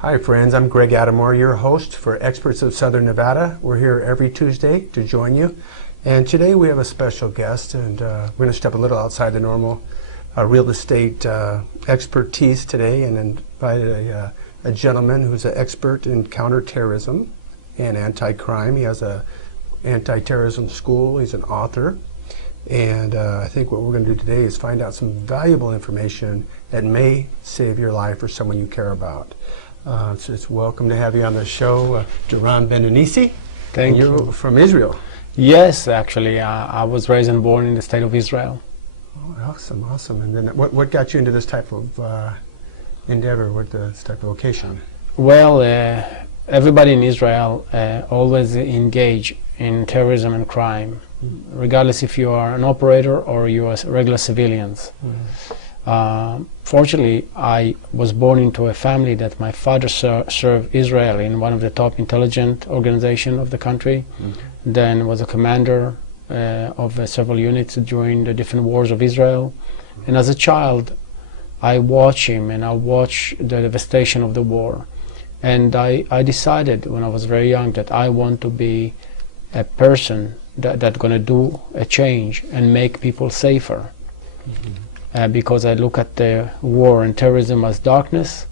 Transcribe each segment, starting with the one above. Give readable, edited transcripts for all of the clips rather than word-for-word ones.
Hi friends, I'm Greg Adamore, your host for Experts of Southern Nevada. We're here every Tuesday to join you. And today we have a special guest, and we're going to step a little outside the normal real estate expertise today and invited a gentleman who's an expert in counterterrorism and anti-crime. He has a anti-terrorism school. He's an author. And I think what we're going to do today is find out some valuable information that may save your life or someone you care about. So it's welcome to have you on the show, Doron Ben-Anisi. Thank you. You're from Israel. Yes, actually, I was raised and born in the state of Israel. Oh, awesome, awesome. And then what got you into this type of endeavor, this type of vocation? Well, everybody in Israel always engage in terrorism and crime, regardless if you are an operator or you are regular civilians. Fortunately, I was born into a family that my father served Israel in one of the top intelligence organizations of the country, then was a commander of several units during the different wars of Israel. And as a child, I watched him and I watched the devastation of the war. And I decided when I was very young that I want to be a person that's going to do a change and make people safer. Because I look at the war and terrorism as darkness,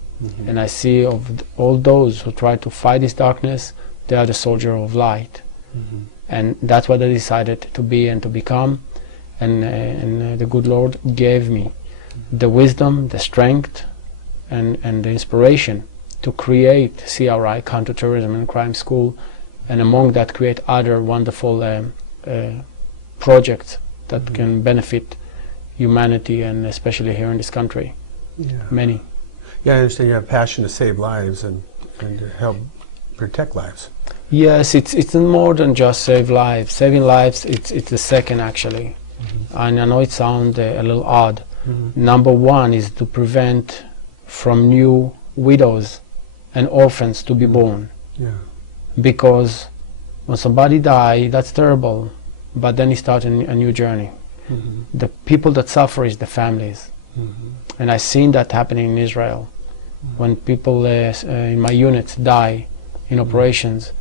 and I see of all those who try to fight this darkness, they are the soldier of light. And that's what I decided to be and to become. And the good Lord gave me the wisdom, the strength, and the inspiration to create CRI, Counterterrorism and Crime School, and among that create other wonderful projects that can benefit humanity, and especially here in this country. Many. Yeah, I understand you have a passion to save lives and to help protect lives. Yes, it's more than just save lives. Saving lives, it's the second actually. And I know it sounds a little odd. Number one is to prevent from new widows and orphans to be born. Because when somebody dies, that's terrible, but then he starts a new journey. The people that suffer is the families. And I've seen that happening in Israel. When people in my units die in operations,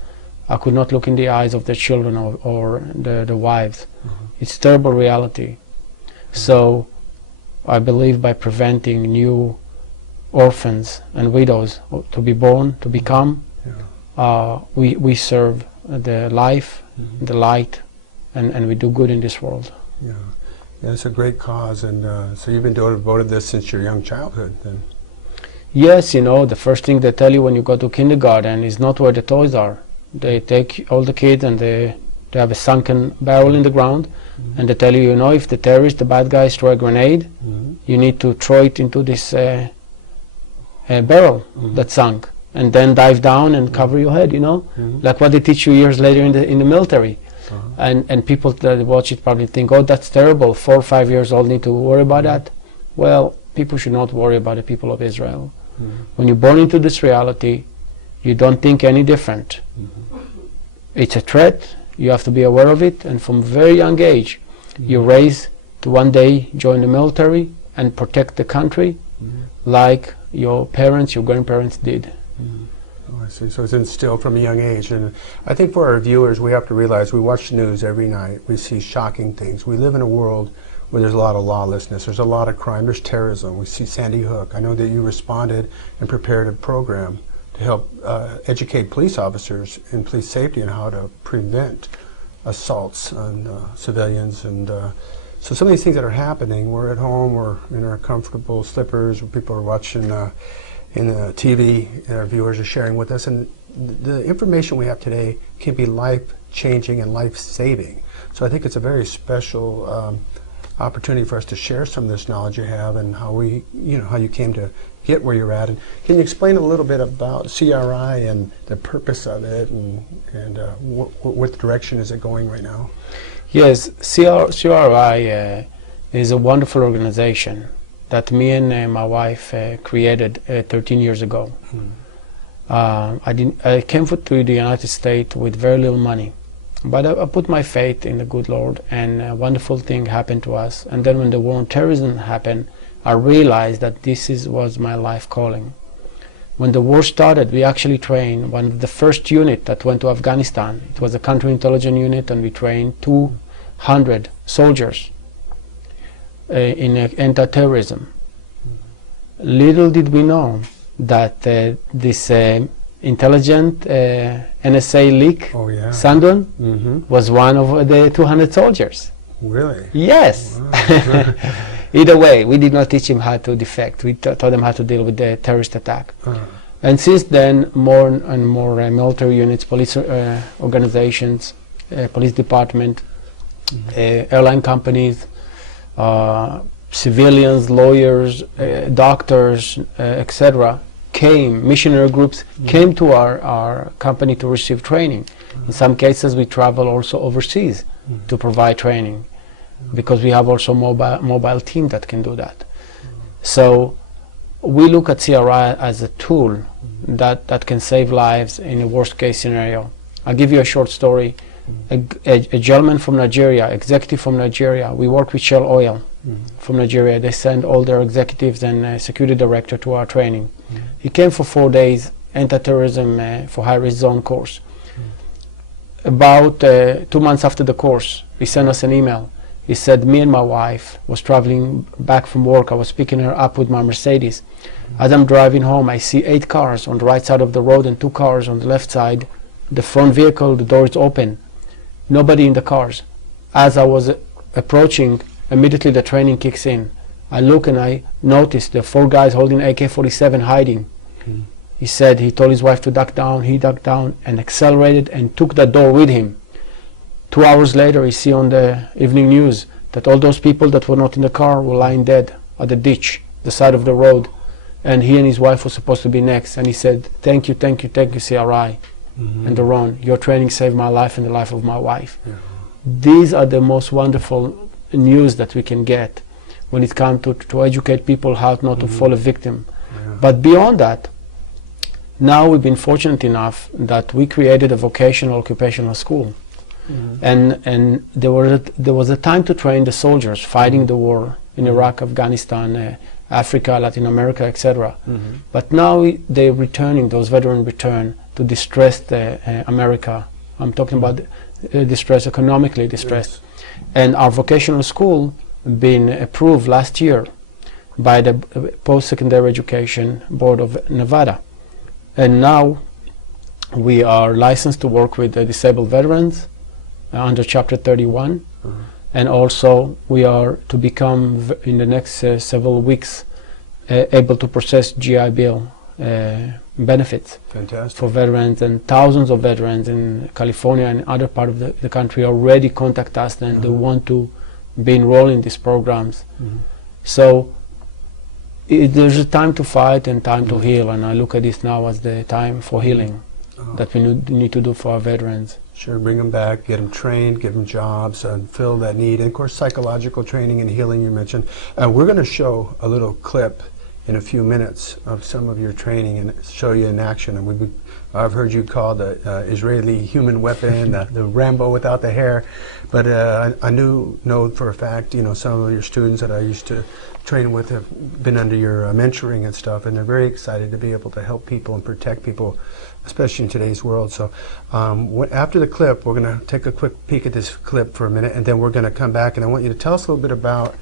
I could not look in the eyes of their children or the wives. It's terrible reality. So I believe by preventing new orphans and widows to be born, to become, we serve the life, the light, and we do good in this world. Yeah, it's a great cause, and so you've been devoted to this since your young childhood, then? Yes, you know, the first thing they tell you when you go to kindergarten is not where the toys are. They take all the kids and they have a sunken barrel in the ground, and they tell you, you know, if the terrorists, the bad guys throw a grenade, you need to throw it into this barrel that sunk, and then dive down and cover your head, you know, like what they teach you years later in the military. And people that watch it probably think, oh, that's terrible, 4 or 5 years old need to worry about that. Well, people should not worry about the people of Israel. When you're born into this reality, you don't think any different. It's a threat, you have to be aware of it, and from a very young age, you're raised to one day join the military and protect the country like your parents, your grandparents did. I see. So it's instilled from a young age. And I think for our viewers, we have to realize we watch the news every night. We see shocking things. We live in a world where there's a lot of lawlessness. There's a lot of crime. There's terrorism. We see Sandy Hook. I know that you responded and prepared a program to help educate police officers in police safety and how to prevent assaults on civilians. And so some of these things that are happening, we're at home, we're in our comfortable slippers, where people are watching in the TV, our viewers are sharing with us, and the information we have today can be life-changing and life-saving. So I think it's a very special opportunity for us to share some of this knowledge you have and how how you came to get where you're at. And can you explain a little bit about CRI and the purpose of it, and what direction is it going right now? Yes, CRI is a wonderful organization that me and my wife created 13 years ago. I came to the United States with very little money, but I put my faith in the good Lord, and a wonderful thing happened to us. And then when the war on terrorism happened, I realized that this was my life calling. When the war started, we actually trained one of the first unit that went to Afghanistan. It was a counterintelligence unit, and we trained 200 soldiers in anti-terrorism. Little did we know that this intelligent NSA leak, Oh, yeah. Sandun, Mm-hmm. was one of the 200 soldiers. Really? Yes. Wow. Either way, we did not teach him how to defect. We taught them how to deal with the terrorist attack. And since then, more and more military units, police organizations, police department, airline companies, civilians, lawyers, doctors, etc., missionary groups came to our company to receive training. In some cases, we travel also overseas to provide training, because we have also mobile team that can do that. So we look at CRI as a tool that can save lives in a worst case scenario. I'll give you a short story. A gentleman from Nigeria, executive from Nigeria, we work with Shell Oil from Nigeria. They send all their executives and security director to our training. He came for 4 days, anti-terrorism for high-risk zone course. About 2 months after the course, he sent us an email. He said, me and my wife was traveling back from work. I was picking her up with my Mercedes. As I'm driving home, I see 8 cars on the right side of the road and 2 cars on the left side. The front vehicle, the door is open. Nobody in the cars. As I was approaching, immediately the training kicks in. I look and I notice the 4 guys holding AK-47 hiding. He said he told his wife to duck down. He ducked down and accelerated and took that door with him. 2 hours later, you see on the evening news that all those people that were not in the car were lying dead at the ditch, the side of the road, and he and his wife were supposed to be next. And he said, thank you, thank you, thank you, CRI and Doron. Your training saved my life and the life of my wife. Yeah. These are the most wonderful news that we can get when it comes to educate people how not to fall a victim. Yeah. But beyond that, now we've been fortunate enough that we created a vocational occupational school. And there was a time to train the soldiers fighting the war in Iraq, Afghanistan, Africa, Latin America, etc. But now they're returning, those veterans return to distressed America. I'm talking about distressed, economically distressed. Yes. And our vocational school been approved last year by the Post-Secondary Education Board of Nevada. And now we are licensed to work with disabled veterans under Chapter 31, and also we are to become in the next several weeks able to process GI Bill benefits Fantastic. for veterans, and thousands of veterans in California and other part of the country already contact us and they want to be enrolled in these programs. So there's a time to fight and time to heal, and I look at this now as the time for healing that we need to do for our veterans. Sure, bring them back, get them trained, give them jobs, and fill that need. And of course, psychological training and healing you mentioned. We're going to show a little clip in a few minutes of some of your training and show you in action. And I've heard you call the Israeli human weapon, the Rambo without the hair. But I know for a fact, some of your students that I used to train with have been under your mentoring and stuff, and they're very excited to be able to help people and protect people, especially in today's world. So after the clip, we're going to take a quick peek at this clip for a minute, and then we're going to come back, and I want you to tell us a little bit about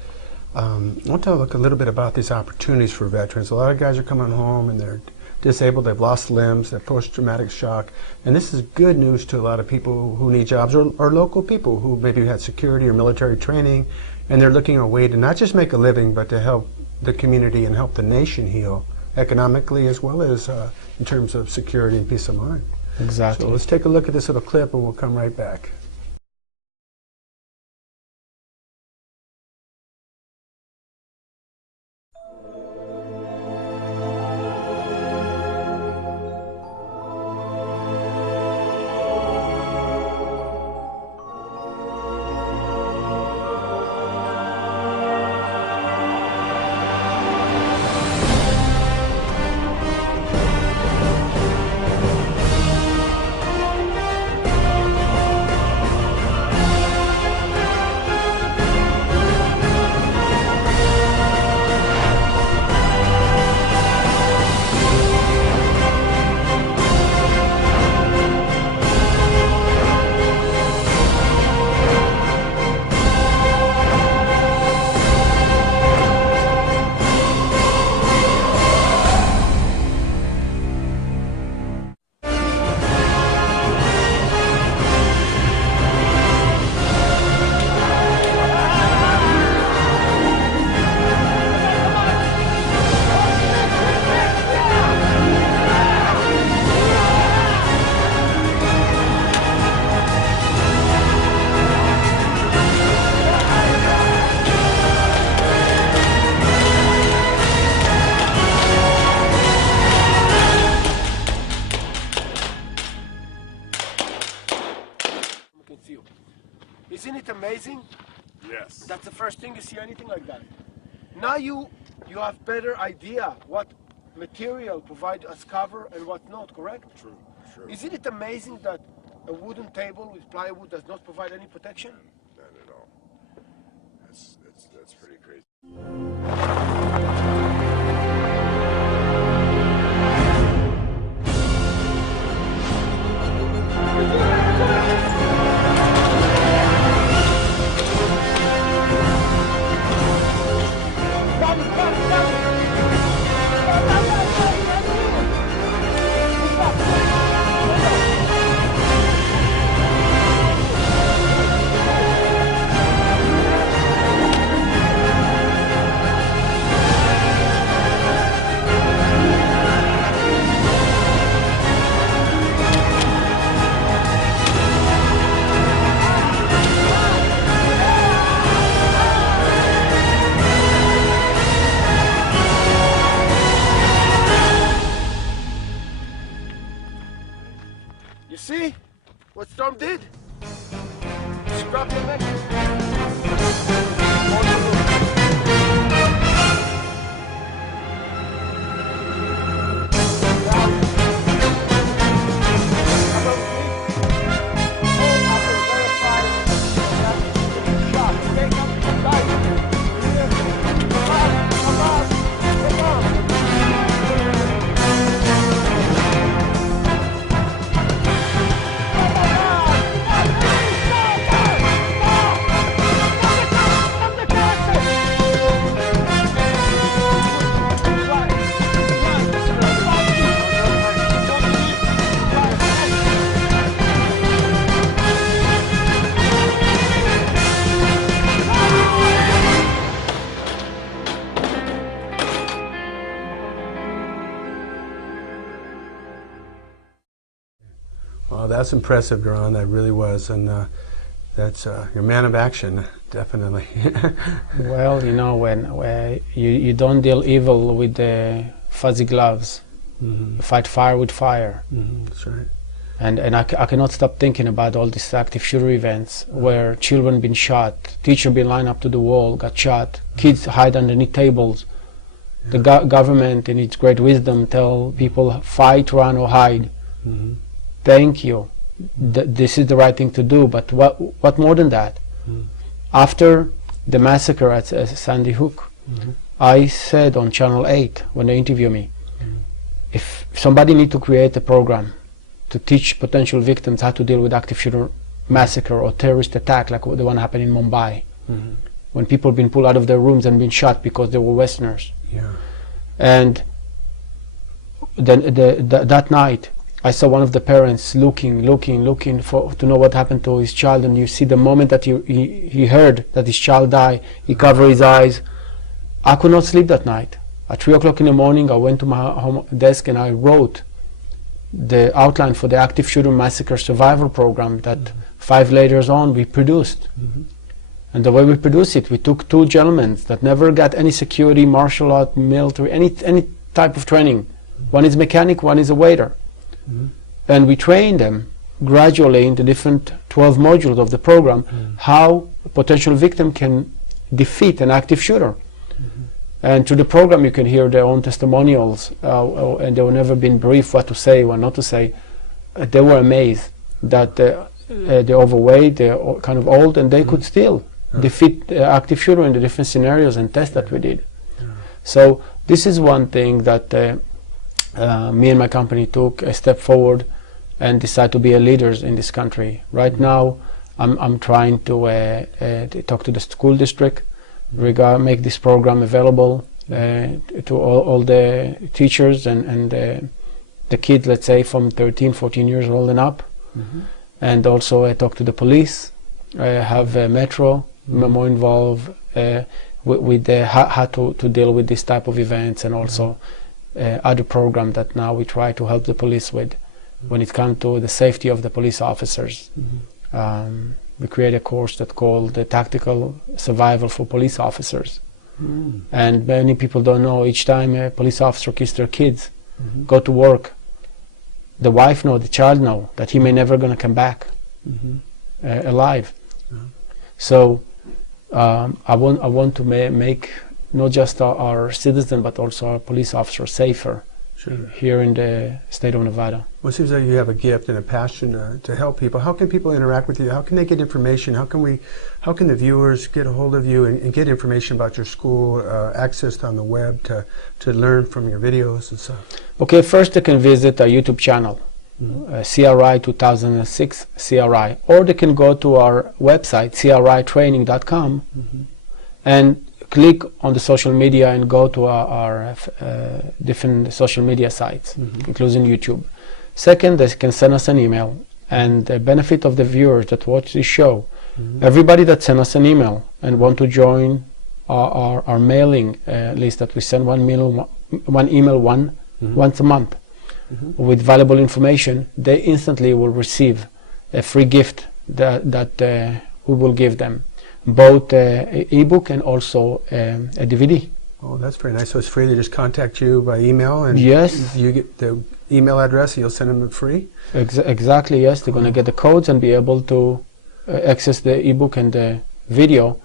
I want to look a little bit about these opportunities for veterans. A lot of guys are coming home and they're disabled, they've lost limbs, they're post-traumatic shock, and this is good news to a lot of people who need jobs, or local people who maybe had security or military training, and they're looking at a way to not just make a living, but to help the community and help the nation heal economically as well as in terms of security and peace of mind. Exactly. So let's take a look at this little clip and we'll come right back. amazing? Yes. That's the first thing you see anything like that. Now you have better idea what material provide us cover and what not, correct? True. True. Isn't it amazing that a wooden table with plywood does not provide any protection? Not at all. That's pretty crazy. You see what Storm did? Scrap your neck. Well, that's impressive, Doron. That really was, and that's you're a man of action, definitely. Well, you know, when you don't deal evil with the fuzzy gloves, you fight fire with fire. That's right. And I cannot stop thinking about all these active shooter events where children been shot, teacher been lined up to the wall, got shot, kids hide underneath tables. The government, in its great wisdom, tell people fight, run, or hide. Thank you. This is the right thing to do. But what more than that? After the massacre at Sandy Hook, I said on Channel 8 when they interviewed me, if somebody need to create a program to teach potential victims how to deal with active shooter massacre or terrorist attack like the one happened in Mumbai, when people been pulled out of their rooms and been shot because they were Westerners. Yeah. And then that night, I saw one of the parents looking to know what happened to his child, and you see the moment that he heard that his child died, he covered his eyes. I could not sleep that night. At 3 o'clock in the morning, I went to my home desk and I wrote the outline for the active shooter massacre survival program that 5 later on we produced. And the way we produced it, we took 2 gentlemen that never got any security, martial art, military, any type of training. One is mechanic, one is a waiter. And we trained them gradually into different 12 modules of the program, how a potential victim can defeat an active shooter. And through the program you can hear their own testimonials, and they were never been briefed what to say, what not to say. They were amazed that they're overweight, they're kind of old, and they could still defeat the active shooter in the different scenarios and tests that we did. So this is one thing that me and my company took a step forward and decided to be leaders in this country. Right now, I'm trying to talk to the school district, make this program available to all the teachers and the kids, let's say, from 13, 14 years old and up. And also talk to the police, have Metro more involved with how to deal with this type of events, and also other program that now we try to help the police with when it comes to the safety of the police officers. We create a course that's called the Tactical Survival for Police Officers. And many people don't know, each time a police officer kills their kids, go to work, the wife know, the child know that he may never gonna come back alive. So I want to make not just our citizens but also our police officers safer here in the state of Nevada. Well, it seems like you have a gift and a passion to help people. How can people interact with you? How can they get information? How can the viewers get a hold of you and get information about your school, access on the web to learn from your videos and stuff? Okay, first they can visit our YouTube channel, CRI 2006 CRI, or they can go to our website, critraining.com, and click on the social media and go to our different social media sites, including YouTube. Second, they can send us an email, and the benefit of the viewers that watch this show, everybody that send us an email and want to join our mailing list, that we send one email once a month with valuable information, they instantly will receive a free gift that we will give them, both ebook and also a DVD. Oh, that's very nice. So it's free. They just contact you by email, and Yes. you get the email address, and you'll send them it free. Exactly, yes. They're going to get the codes and be able to access the ebook and the video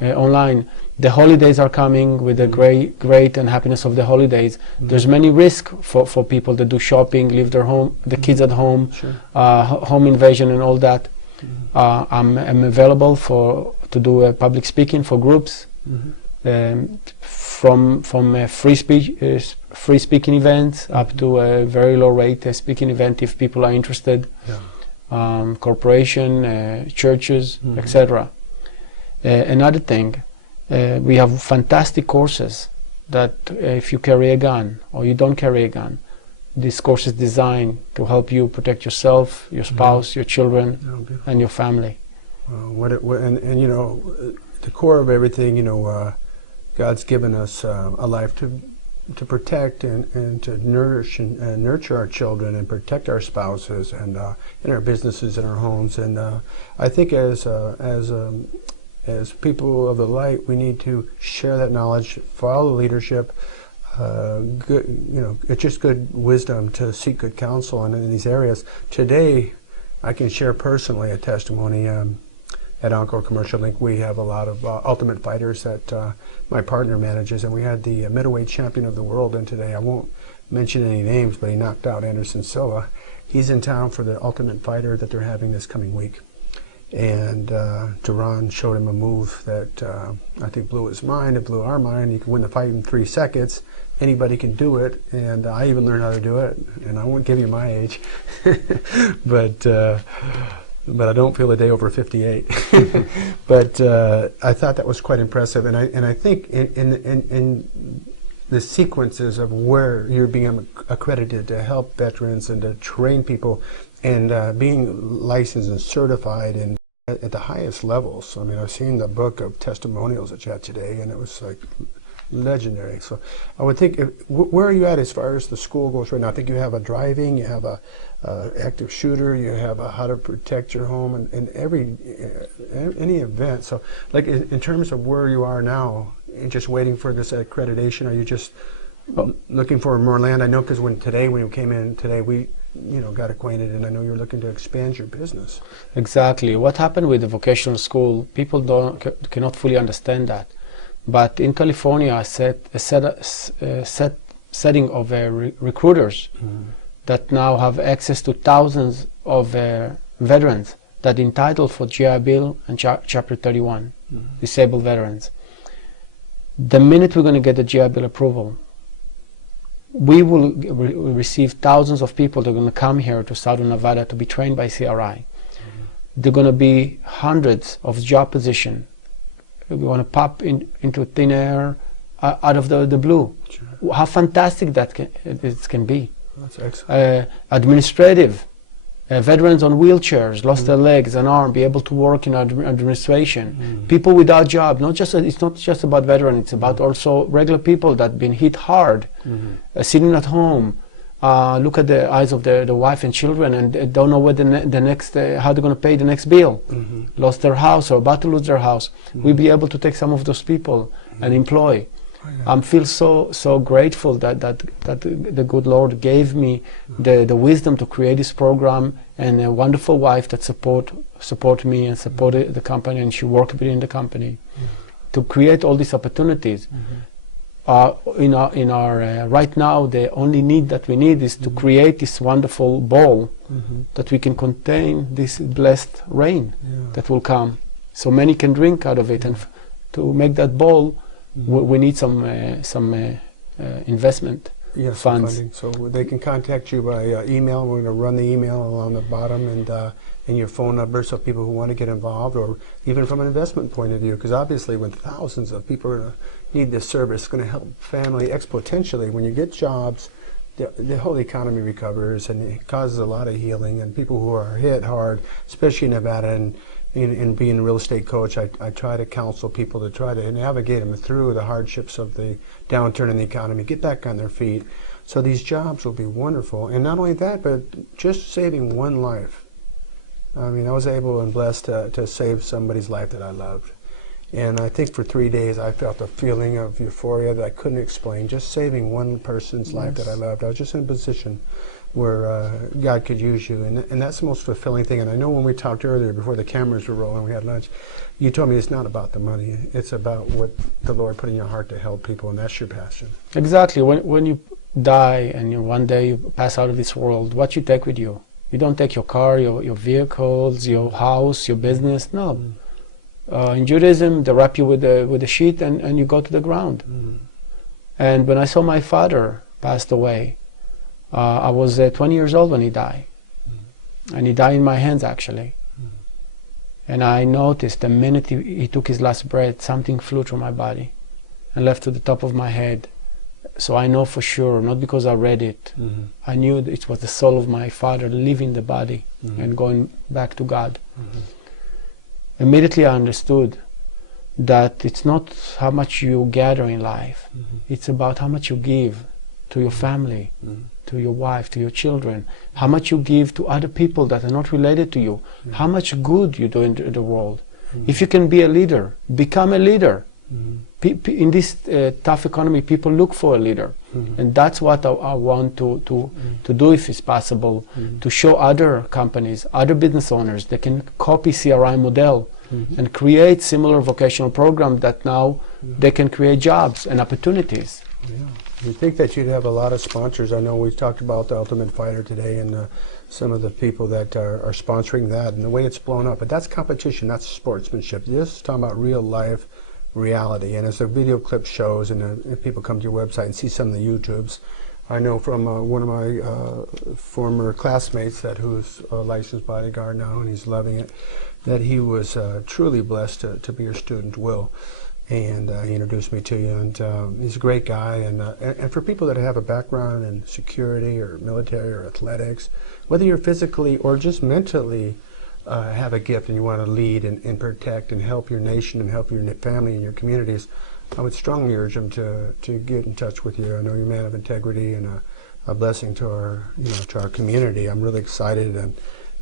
online. The holidays are coming with the great and happiness of the holidays. There's many risks for people that do shopping, leave their home, the kids at home, home invasion and all that. I'm available to do public speaking for groups, from free speaking events up to a very low rate speaking event if people are interested, corporation, churches, etc. Another thing, we have fantastic courses that if you carry a gun or you don't carry a gun, this course is designed to help you protect yourself, your spouse, your children, and your family. And you know, the core of everything, you know, God's given us a life to protect and to nourish and nurture our children and protect our spouses and in our businesses and our homes. And I think as people of the light, we need to share that knowledge, follow leadership. Good, you know, it's just good wisdom to seek good counsel in these areas. Today, I can share personally a testimony. At Encore Commercial Link, we have a lot of ultimate fighters that my partner manages, and we had the middleweight champion of the world in today. I won't mention any names, but he knocked out Anderson Silva. He's in town for the ultimate fighter that they're having this coming week. And Duran showed him a move that I think blew his mind. It blew our mind. You can win the fight in 3 seconds. Anybody can do it, and I even learned how to do it. And I won't give you my age, but I don't feel a day over 58. But I thought that was quite impressive, and I think in the sequences of where you're being accredited to help veterans and to train people, and being licensed and certified and at the highest levels. I mean, I've seen the book of testimonials that you had today, and it was like legendary. So I would think, where are you at as far as the school goes right now? I think you have a driving, you have a active shooter, you have a how to protect your home, and any event. So like in terms of where you are now, just waiting for this accreditation, are you just looking for more land? I know because when you came in today, we got acquainted, and I know you're looking to expand your business. Exactly. What happened with the vocational school, people cannot fully understand that. But in California, a setting of recruiters that now have access to thousands of veterans that entitled for GI Bill and Chapter 31, disabled veterans. The minute we're going to get the GI Bill approval, we will receive thousands of people that are going to come here to Southern Nevada to be trained by CRI. There are going to be hundreds of job positions. We want to pop into thin air out of the blue. Sure. How fantastic that can be. That's excellent. Administrative, veterans on wheelchairs, lost their legs and arm, be able to work in administration. People without job. It's not just about veterans. It's about also regular people that been hit hard, sitting at home. Look at the eyes of the wife and children, and don't know what the next how they're going to pay the next bill. Lost their house or about to lose their house. We'll be able to take some of those people and employ. I feel so grateful that the good Lord gave me the wisdom to create this program and a wonderful wife that support me and supported the company, and she worked within the company to create all these opportunities. In our right now, the only need that we need is to create this wonderful bowl that we can contain this blessed rain that will come, so many can drink out of it. And to make that bowl, we need some investment. Yes, funds. funding. So they can contact you by email. We're going to run the email along the bottom and your phone number, so people who want to get involved, or even from an investment point of view, because obviously when thousands of people are going to need this service, it's going to help family exponentially. When you get jobs, the whole economy recovers, and it causes a lot of healing. And people who are hit hard, especially in Nevada, and in being a real estate coach, I try to counsel people to try to navigate them through the hardships of the downturn in the economy, get back on their feet. So these jobs will be wonderful. And not only that, but just saving one life. I mean, I was able and blessed to save somebody's life that I loved. And I think for 3 days I felt a feeling of euphoria that I couldn't explain, just saving one person's life that I loved. I was just in a position where God could use you, and that's the most fulfilling thing. And I know when we talked earlier, before the cameras were rolling, we had lunch, you told me it's not about the money, it's about what the Lord put in your heart to help people, and that's your passion. Exactly. When you die and one day you pass out of this world, what you take with you? You don't take your car, your vehicles, your house, your business. No. In Judaism, they wrap you with a sheet and you go to the ground. And when I saw my father passed away, I was 20 years old when he died. And he died in my hands, actually. And I noticed the minute he took his last breath, something flew through my body and left to the top of my head. So I know for sure, not because I read it, I knew that it was the soul of my father leaving the body and going back to God. Immediately I understood that it's not how much you gather in life, it's about how much you give to your family, to your wife, to your children, how much you give to other people that are not related to you, how much good you do in the world. If you can be a leader, become a leader. In this tough economy, people look for a leader, and that's what I want to do, if it's possible, to show other companies, other business owners, they can copy CRI model and create similar vocational programs that now they can create jobs and opportunities. Yeah. You think that you'd have a lot of sponsors. I know we've talked about the Ultimate Fighter today, and some of the people that are sponsoring that, and the way it's blown up. But that's competition, that's sportsmanship. This is talking about real life reality. And as the video clip shows, and if people come to your website and see some of the YouTubes, I know from one of my former classmates who's a licensed bodyguard now, and he's loving it, that he was truly blessed to be your student, Will. And he introduced me to you, and he's a great guy. And for people that have a background in security or military or athletics, whether you're physically or just mentally have a gift and you want to lead and protect and help your nation and help your family and your communities, I would strongly urge them to get in touch with you. I know you're a man of integrity and a blessing to our community. I'm really excited, and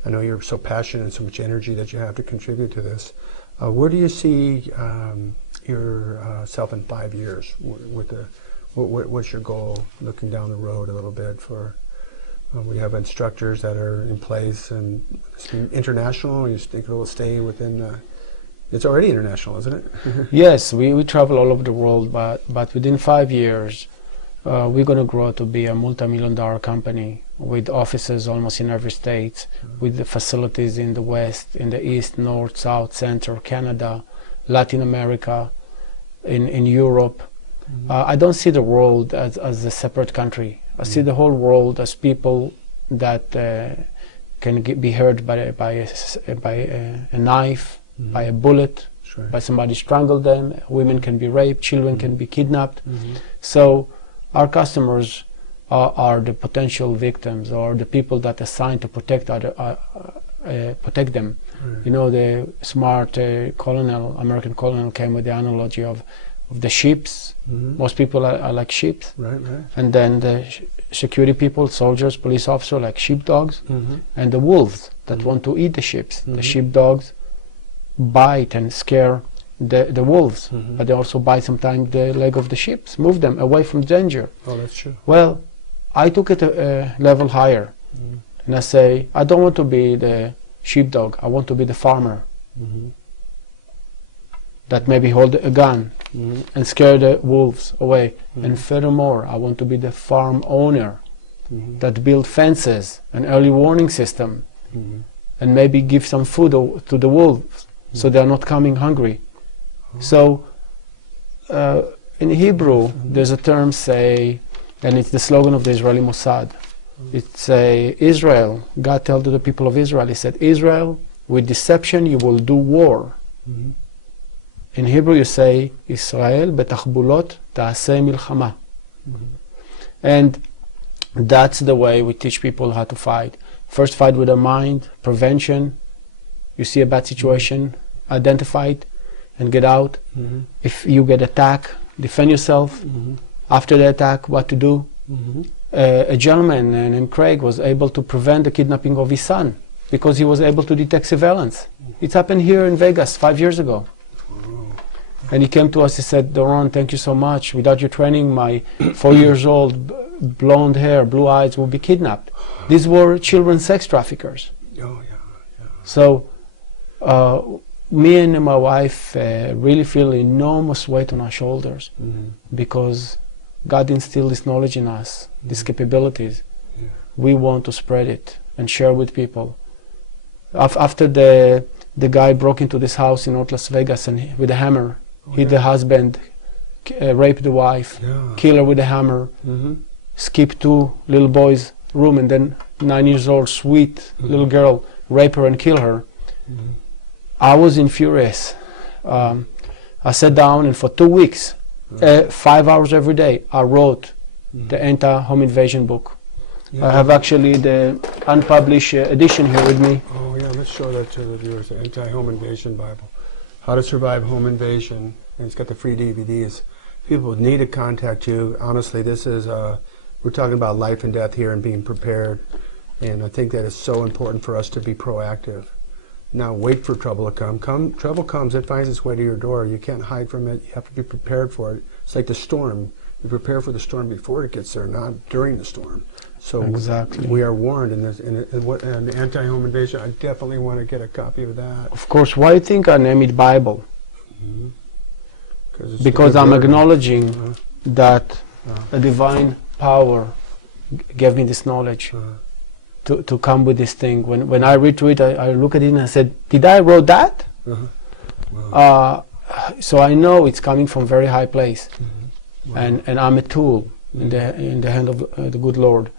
I know you're so passionate and so much energy that you have to contribute to this. Where do you see yourself in 5 years? What's your goal, looking down the road a little bit? For we have instructors that are in place, and it's international. You think it will stay within? It's already international, isn't it? Yes, we travel all over the world, but within 5 years, we're going to grow to be a multi-million-dollar company with offices almost in every state, with the facilities in the West, in the East, North, South, Center, Canada, Latin America, in Europe. I don't see the world as a separate country. I see the whole world as people that can be hurt by a knife, by a bullet, by somebody strangled them. Women can be raped, children can be kidnapped. So our customers are the potential victims, or the people that are assigned to protect them. You know, the smart American colonel came with the analogy of the sheeps. Most people are like sheep. Right. And then the security people, soldiers, police officers, like sheepdogs. And the wolves that want to eat the sheep. The sheepdogs bite and scare the wolves, but they also bite sometimes the leg of the sheep, move them away from danger. Oh, that's true. Well, I took it a level higher. and I say, I don't want to be the sheepdog, I want to be the farmer that maybe hold a gun and scare the wolves away. And furthermore, I want to be the farm owner that build fences, an early warning system, and maybe give some food to the wolves so they are not coming hungry. So in Hebrew, there's a term, say, and it's the slogan of the Israeli Mossad. It's Israel, God told to the people of Israel, He said, Israel, with deception you will do war. In Hebrew you say, Israel betachbulot ta'aseh milchama. And that's the way we teach people how to fight. First fight with the mind, prevention. You see a bad situation, identify it and get out. If you get attacked, defend yourself. After the attack, what to do. A gentleman named Craig was able to prevent the kidnapping of his son because he was able to detect surveillance. It happened here in Vegas 5 years ago. And he came to us, he said, Doron, thank you so much. Without your training, my 4 years old, blonde hair, blue eyes will be kidnapped. These were children sex traffickers. So me and my wife really feel enormous weight on our shoulders because God instilled this knowledge in us, these capabilities. We want to spread it and share with people. After the guy broke into this house in North Las Vegas and with a hammer, hit the husband, raped the wife, kill her with a hammer, skip 2 little boys' room, and then 9 years old sweet little girl rape her and kill her. I was infurious. I sat down and for 2 weeks, 5 hours every day, I wrote the anti-home invasion book. I have actually the unpublished edition here with me. Oh yeah, let's show that to the viewers, the Anti-Home Invasion Bible. How to Survive Home Invasion, and it's got the free DVDs. People need to contact you. Honestly, this is, we're talking about life and death here and being prepared. And I think that it's so important for us to be proactive. Not wait for trouble to come. Trouble comes, it finds its way to your door. You can't hide from it. You have to be prepared for it. It's like the storm. You prepare for the storm before it gets there, not during the storm. So exactly. We are warned in this. In the Anti-Home Invasion, I definitely want to get a copy of that. Of course, why do you think I name it Bible? Because I'm acknowledging that a divine power gave me this knowledge to come with this thing. When I read through it, I look at it and I said, did I wrote that? So I know it's coming from very high place. And I'm a tool in the hand of the good Lord.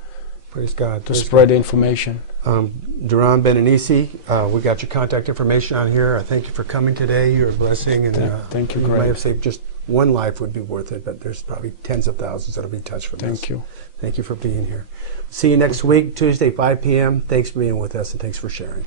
Praise God. To spread the information. Doron Ben-Anisi, we got your contact information on here. I thank you for coming today. You're a blessing. And thank you, you Greg. might have saved just one life would be worth it, but there's probably tens of thousands that'll be touched from this. Thank you. Thank you for being here. See you next week, Tuesday, 5 p.m. Thanks for being with us, and thanks for sharing.